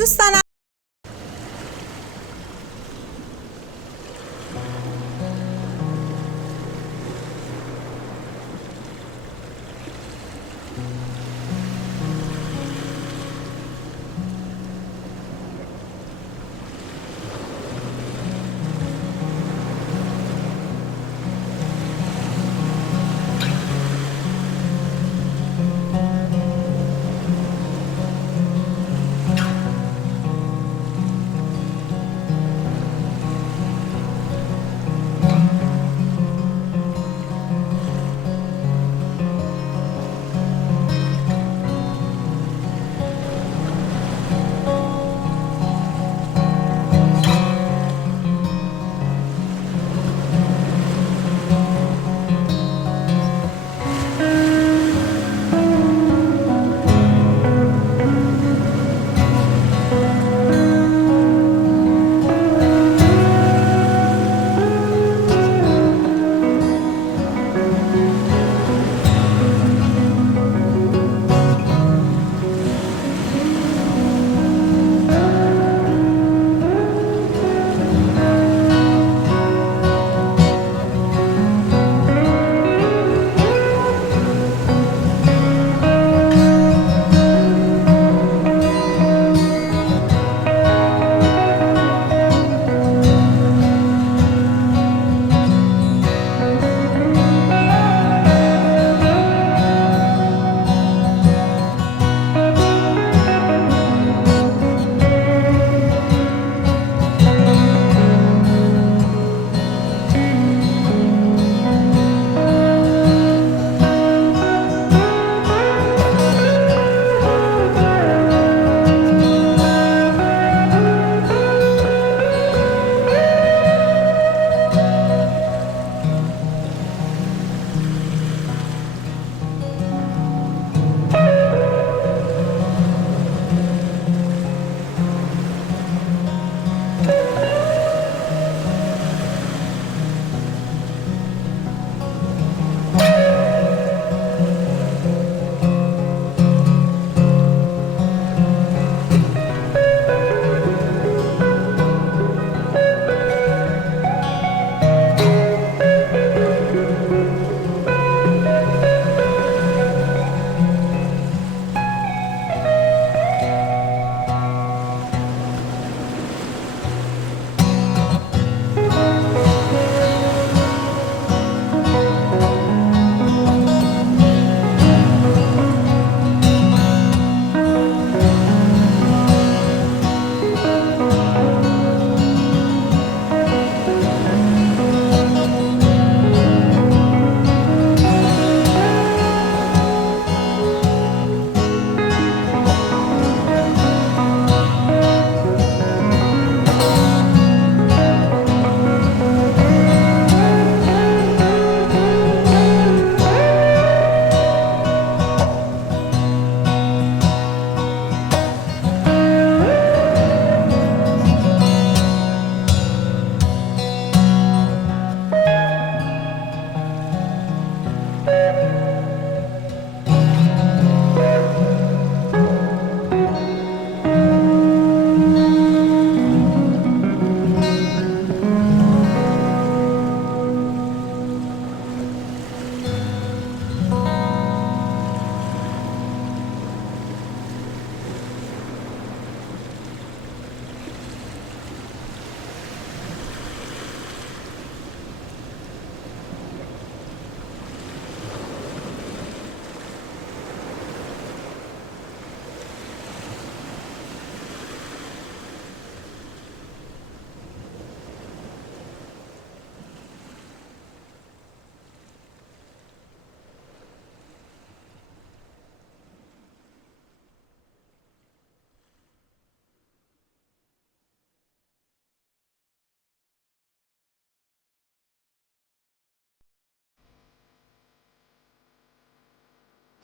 دوستان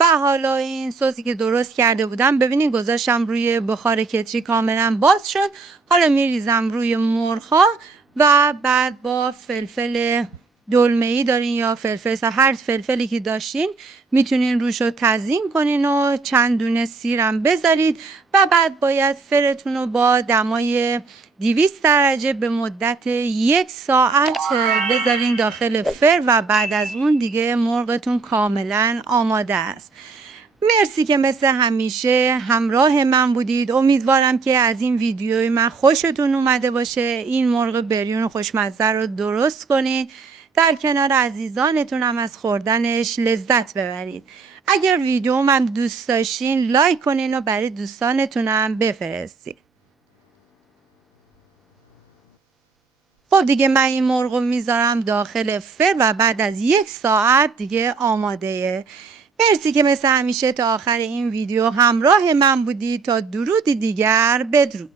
و حالا این سسی که درست کرده بودم ببینید گذاشتم روی بخار کتری کاملا باز شد. حالا میریزم روی مرغ‌ها و بعد با فلفل دلمه‌ای دارین یا فلفل، هر فلفلی که داشتین میتونین روش رو تزیین کنین و چند دونه سیرم بذارید و بعد باید فرتون رو با دمای 200 درجه به مدت 1 ساعت بذارین داخل فر و بعد از اون دیگه مرغتون کاملا آماده است. مرسی که مثل همیشه همراه من بودید. امیدوارم که از این ویدیوی من خوشتون اومده باشه. این مرغ بریون خوشمزه رو درست کنید، در کنار عزیزانتون هم از خوردنش لذت ببرید. اگر ویدیو من دوست داشتین لایک کنین و برای دوستانتونم بفرستین. خب دیگه من این مرغ رو میذارم داخل فر و بعد از 1 ساعت دیگه آماده. مرسی که مثل همیشه تا آخر این ویدیو همراه من بودی. تا درودی دیگر، بدرود.